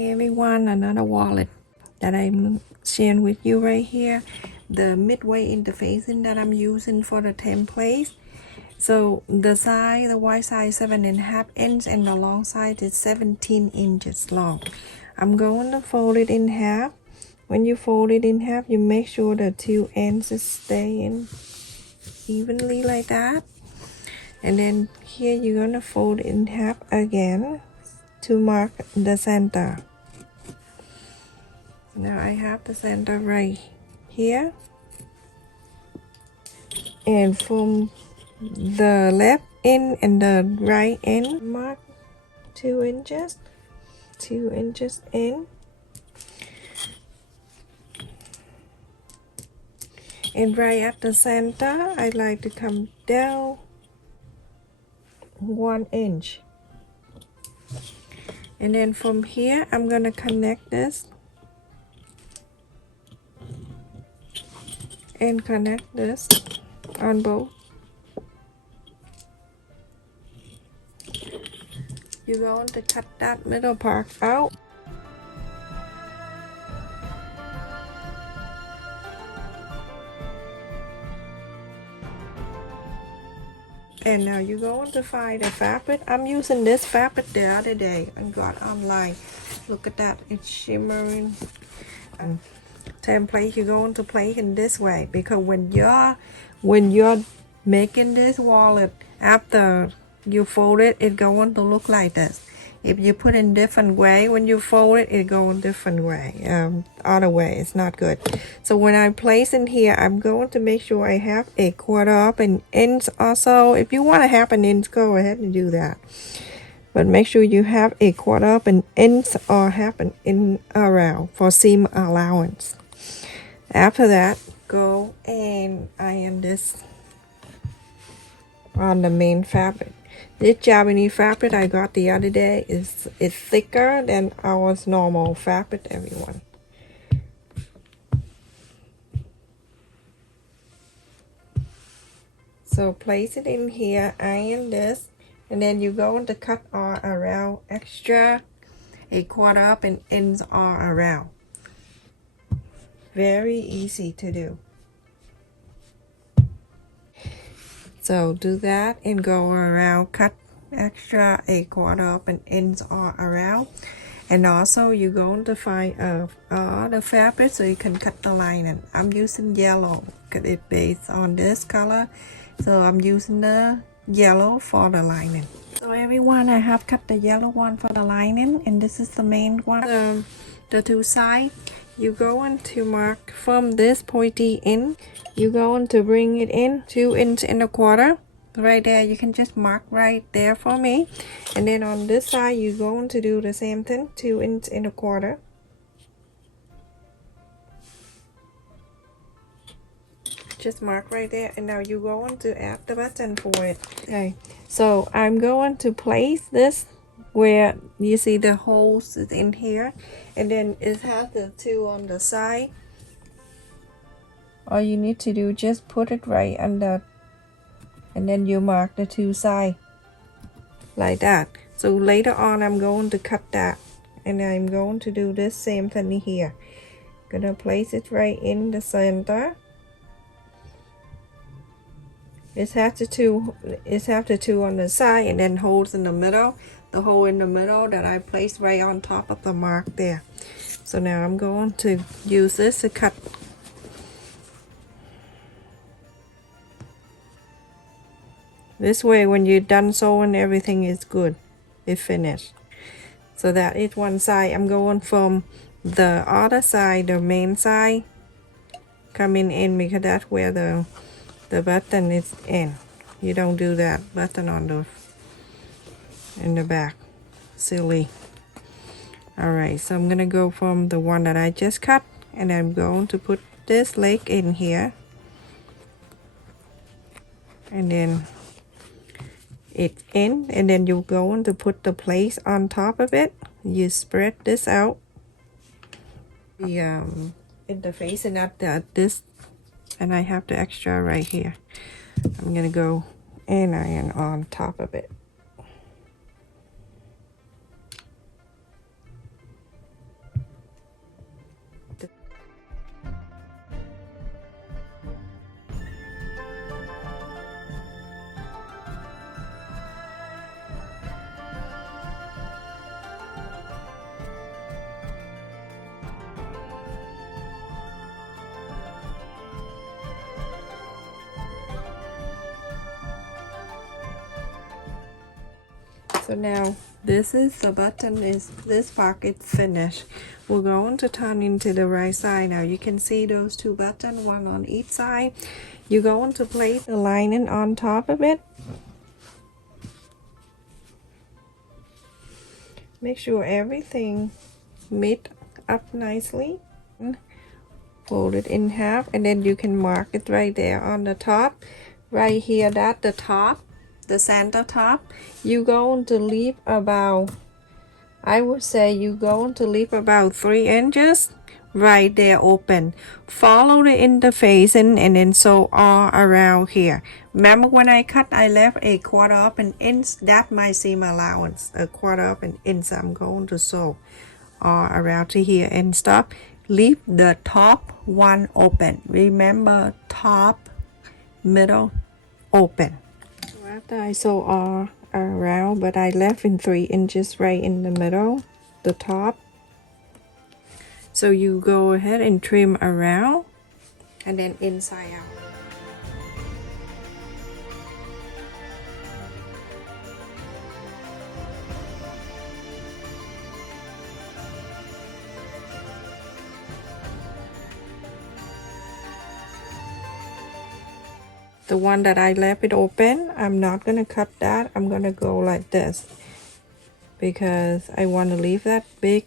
Hi everyone, another wallet that I'm sharing with you right here. The Midweight interfacing that I'm using for the templates. So the side, the wide side 7.5 inches and the long side is 17 inches long. I'm going to fold it in half. When you fold it in half, you make sure the two ends stay in evenly like that. And then here you're gonna fold it in half again to mark the center. Now I have the center right here, and from the left end and the right end mark 2 inches in, and right at the center I like to come down 1 inch, and then from here I'm gonna connect this and connect this on both. You're going to cut that middle part out. And now you're going to find a fabric. I'm using this fabric the other day and got online. Look at that, it's shimmering. Template, you're going to place in this way, because when you're making this wallet, after you fold it, it's going to look like this. If you put in different way, when you fold it, it goes different way. Other way, it's not good. So when I place in here, I'm going to make sure I have a 1/4 of an inch or so. If you want to have an inch, go ahead and do that. But make sure you have a 1/4 of an inch or half an inch around for seam allowance. After that, go and iron this on the main fabric. This Japanese fabric I got the other day is thicker than our normal fabric, everyone. So place it in here, iron this, and then you're going to cut all around extra a 1/4 of an inch all around. Very easy to do. So do that and go around, cut extra a 1/4 of an inch all around. And also you're going to find the fabric so you can cut the lining. I'm using yellow because it's based on this color, so I'm using the yellow for the lining. So everyone, I have cut the yellow one for the lining, and this is the main one. The two sides, you're going to mark from this pointy end. You're going to bring it in 2 inches and 1/4 right there. You can just mark right there for me. And then on this side you're going to do the same thing, 2 inches and 1/4. Just mark right there, and now you're going to add the button for it. Okay, so I'm going to place this where you see the holes is in here, and then it has the two on the side. All you need to do, just put it right under, and then you mark the two sides like that. So later on I'm going to cut that, and I'm going to do this same thing here. Gonna place it right in the center. It's have the two on the side, and then holes in the middle. The hole in the middle that I placed right on top of the mark there. So now I'm going to use this to cut. This way, when you're done sewing, everything is good. It's finished. So that is one side. I'm going from the other side, the main side, coming in, because that's where the button is in. You don't do that button on the in the back. Silly. Alright, so I'm gonna go from the one that I just cut, and I'm going to put this leg in here, and then it's in, and then you're going to put the place on top of it. You spread this out, the interface, and at this, and I have the extra right here. I'm gonna go and iron on top of it. So now this is the button, is this pocket finished. We're going to turn into the right side. Now you can see those two buttons, one on each side. You're going to place the lining on top of it. Make sure everything meet up nicely. Fold it in half, and then you can mark it right there on the top. Right here, that's the top, the center top. You're going to leave about, I would say you're going to leave about 3 inches right there open. Follow the interface and then sew all around here. Remember when I cut, I left a 1/4 of an inch. That's my seam allowance, a 1/4 of an inch. I'm going to sew all around to here and stop. Leave the top one open. Remember, top, middle, open. So after I sew all around, but I left in 3 inches right in the middle, the top. So you go ahead and trim around and then inside out. The one that I left it open, I'm not gonna cut that. I'm gonna go like this because I want to leave that big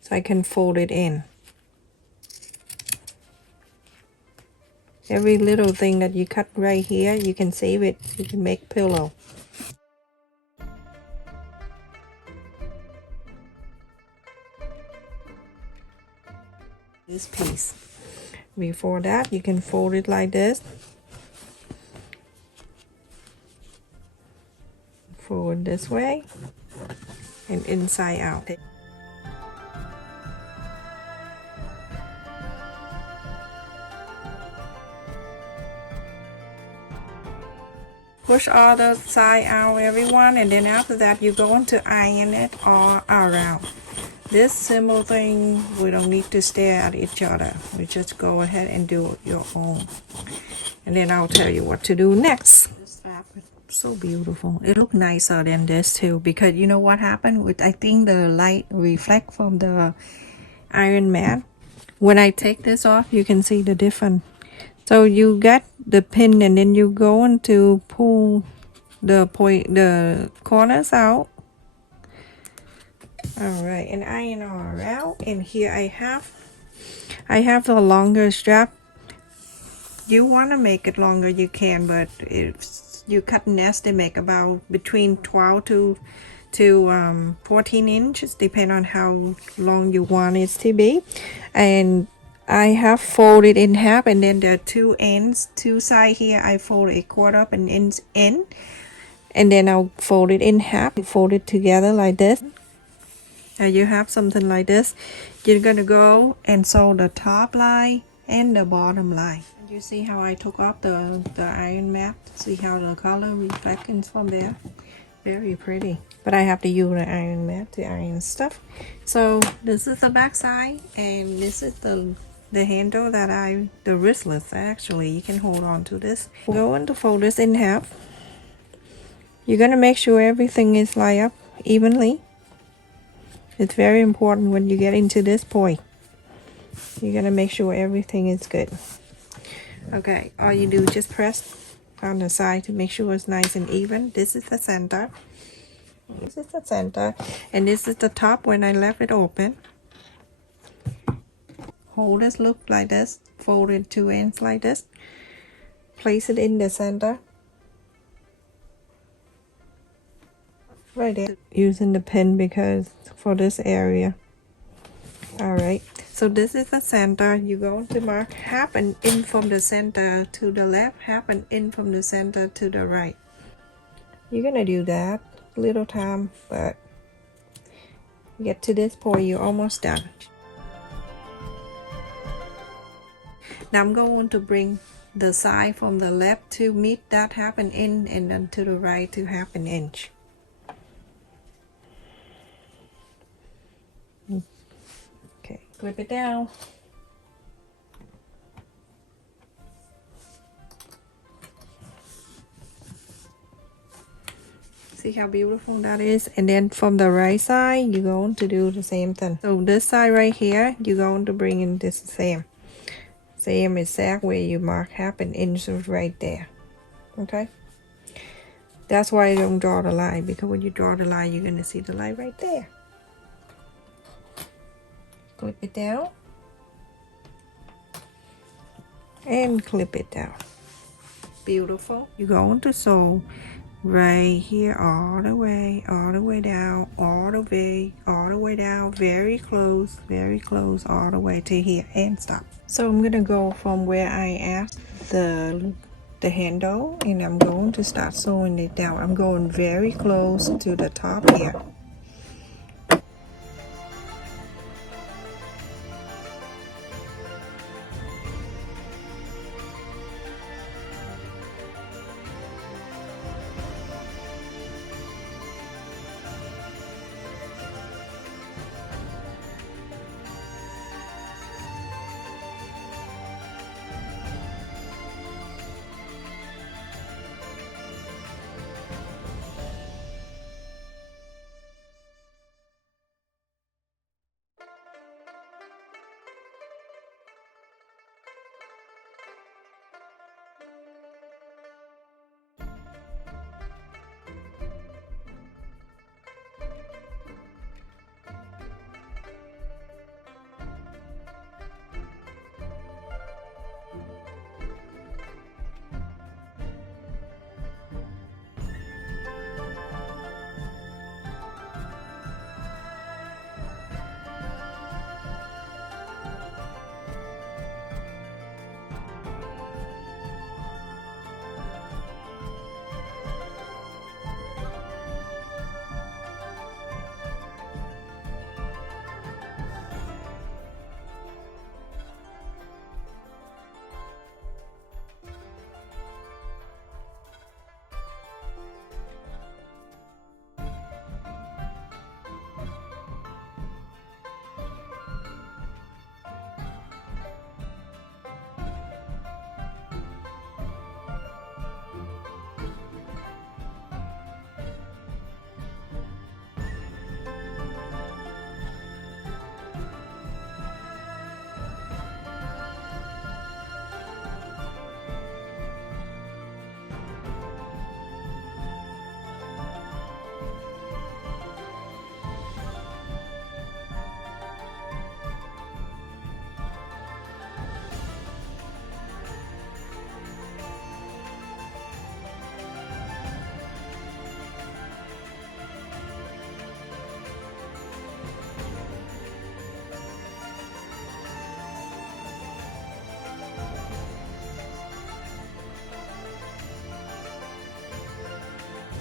so I can fold it in. Every little thing that you cut right here, you can save it. You can make pillow. This piece. Before that, you can fold it like this. Forward this way and inside out. Push all the side out, everyone, and then after that you're going to iron it all around. This simple thing, we don't need to stare at each other. We just go ahead and do it your own. And then I'll tell you what to do next. This fabric, so beautiful. It looks nicer than this too, because you know what happened with, I think the light reflect from the iron mat. When I take this off, you can see the difference. So you got the pin, and then you going to pull the corners out. All right, and iron all around. And here I have the longer strap. You want to make it longer, you can, but if you cut an estimate about between 12 to 14 inches, depending on how long you want it to be. And I have folded in half, and then the two ends, two side here, I fold a 1/4 of an inch in, and then I'll fold it in half, fold it together like this. Now you have something like this. You're gonna go and sew the top line and the bottom line. You see how I took off the iron mat? See how the color reflects from there? Very pretty. But I have to use the iron mat to iron stuff. So this is the back side, and this is the handle that the wristless actually. You can hold on to this. We're going to fold this in half. You're gonna make sure everything is lined up evenly. It's very important when you get into this point. You're gonna make sure everything is good. Okay, all you do is just press on the side to make sure it's nice and even. This is the center. This is the center, and this is the top when I left it open. Hold this look like this, fold it 2 ends like this. Place it in the center. Right there. Using the pin because for this area. Alright, so this is the center. You're going to mark half an inch from the center to the left, half an inch from the center to the right. You're gonna do that little time, but get to this point, you're almost done. Now I'm going to bring the side from the left to meet that half an inch, and then to the right to half an inch. Okay, clip it down. See See how beautiful that is? And then from the right side, you're going to do the same thing. So this side right here, you're going to bring in this same exact way you mark 1/2 inch right there. Okay? That's why I don't draw the line, because when you draw the line, you're gonna see the line right there. Clip it down. And clip it down. Beautiful. You're going to sew right here all the way down, all the way down, very close, all the way to here, and stop. So I'm gonna go from where I asked the handle, and I'm going to start sewing it down. I'm going very close to the top here.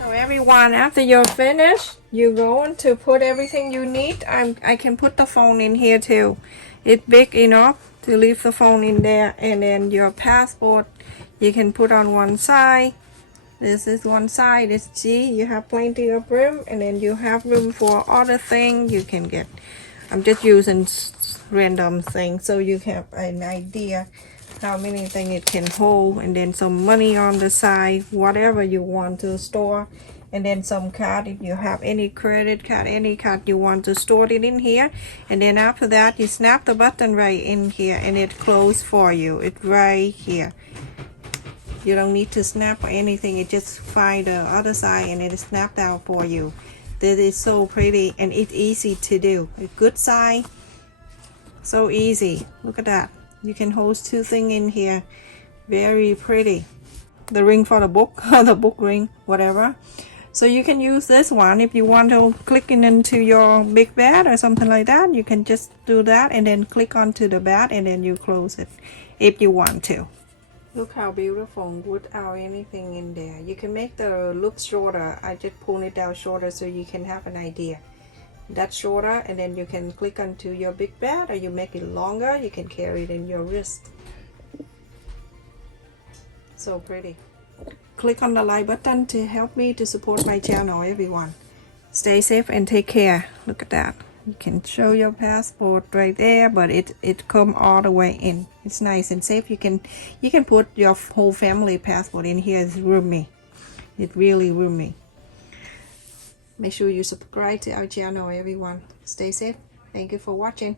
So everyone, after you're finished, you're going to put everything you need. I can put the phone in here too. It's big enough to leave the phone in there, and then your passport you can put on one side. This is one side, it's G, you have plenty of room, and then you have room for other things you can get. I'm just using random things so you have an idea how many things it can hold, and then some money on the side, whatever you want to store, and then some card if you have any credit card, any card you want to store it in here. And then after that, you snap the button right in here and it closes for you. It's right here. You don't need to snap or anything, it just find the other side and it is snapped out for you. This is so pretty and it's easy to do. A good size, so easy. Look at that. You can hold two things in here. Very pretty. The ring for the book, the book ring, whatever. So you can use this one if you want to click it into your big bed or something like that. You can just do that and then click onto the bed and then you close it if you want to. Look how beautiful without anything in there. You can make the look shorter. I just pull it down shorter so you can have an idea. That's shorter, and then you can click onto your big bed, or you make it longer, you can carry it in your wrist. So pretty. Click on the like button to help me to support my channel, everyone. Stay safe and take care. Look at that. You can show your passport right there, but it come all the way in. It's nice and safe. You can put your whole family passport in here. It's roomy. It's really roomy. Make sure you subscribe to our channel, everyone. Stay safe. Thank you for watching.